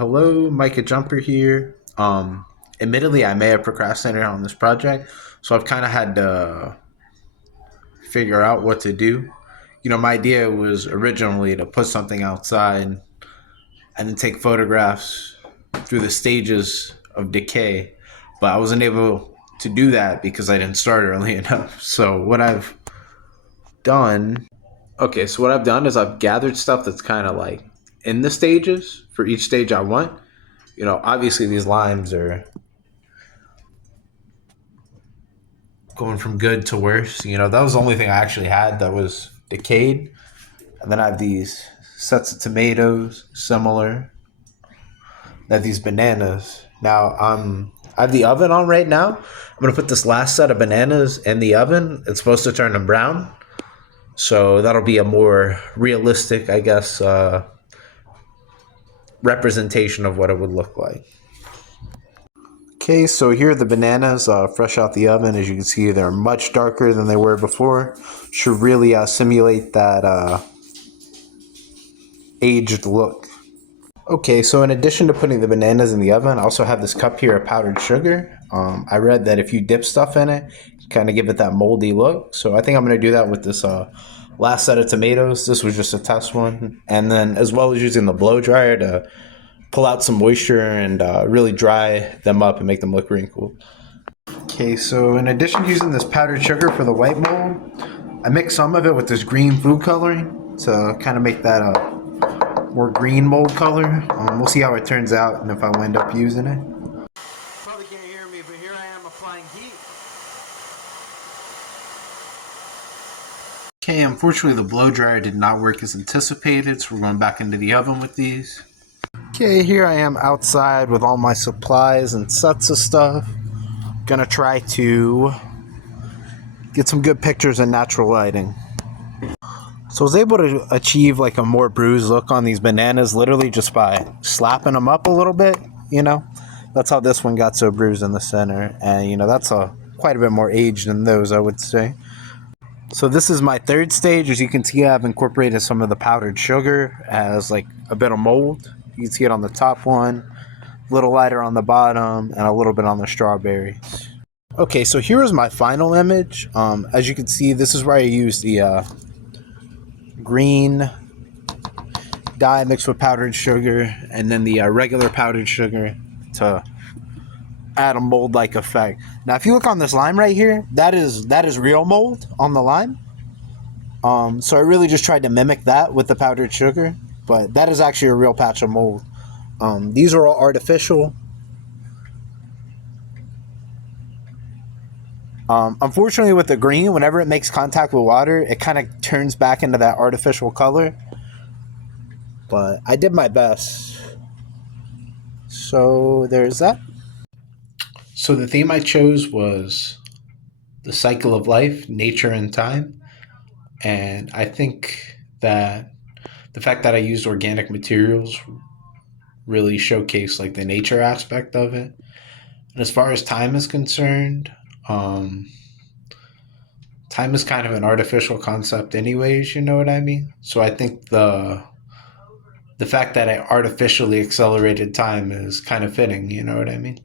Hello, Micah Jumper here. Admittedly, I may have procrastinated on this project, so I've kind of had to figure out what to do. My idea was originally to put something outside and then take photographs through the stages of decay, but I wasn't able to do that because I didn't start early enough. So what I've done is I've gathered stuff that's kind of like in the stages for each stage I want. Obviously these limes are going from good to worse. That was the only thing I actually had that was decayed. And then I have these sets of tomatoes, similar. I have these bananas. Now, I have the oven on right now. I'm going to put this last set of bananas in the oven. It's supposed to turn them brown. So that'll be a more realistic, I guess, representation of what it would look like. Okay, so here are the bananas fresh out the oven. As you can see, they're much darker than they were before. Should really simulate that aged look. Okay, so in addition to putting the bananas in the oven, I also have this cup here of powdered sugar. I read that if you dip stuff in it, kind of give it that moldy look. So I think I'm going to do that with this last set of tomatoes. This was just a test one. And then as well as using the blow dryer to pull out some moisture and really dry them up and make them look wrinkled. Okay, so in addition to using this powdered sugar for the white mold, I mixed some of it with this green food coloring to kind of make that more green mold color. We'll see how it turns out and if I wind up using it. Probably can't hear me, but here I am applying heat. Okay, unfortunately the blow dryer did not work as anticipated, so we're going back into the oven with these. Okay, here I am outside with all my supplies and sets of stuff. Gonna try to get some good pictures in natural lighting. So I was able to achieve like a more bruised look on these bananas literally just by slapping them up a little bit, That's how this one got so bruised in the center. And, that's quite a bit more aged than those, I would say. So this is my third stage. As you can see, I've incorporated some of the powdered sugar as like a bit of mold. You can see it on the top one, a little lighter on the bottom, and a little bit on the strawberries. Okay, so here is my final image. As you can see, this is where I used the green dye mixed with powdered sugar and then the regular powdered sugar to add a mold-like effect. Now, if you look on this lime right here, that is real mold on the lime. So I really just tried to mimic that with the powdered sugar, but that is actually a real patch of mold. These are all artificial. Unfortunately, with the green, whenever it makes contact with water, it kind of turns back into that artificial color. But I did my best. So there's that. So the theme I chose was the cycle of life, nature, and time. And I think that the fact that I used organic materials really showcased like the nature aspect of it. And as far as time is concerned, time is kind of an artificial concept anyways, you know what I mean? So I think the fact that I artificially accelerated time is kind of fitting, you know what I mean?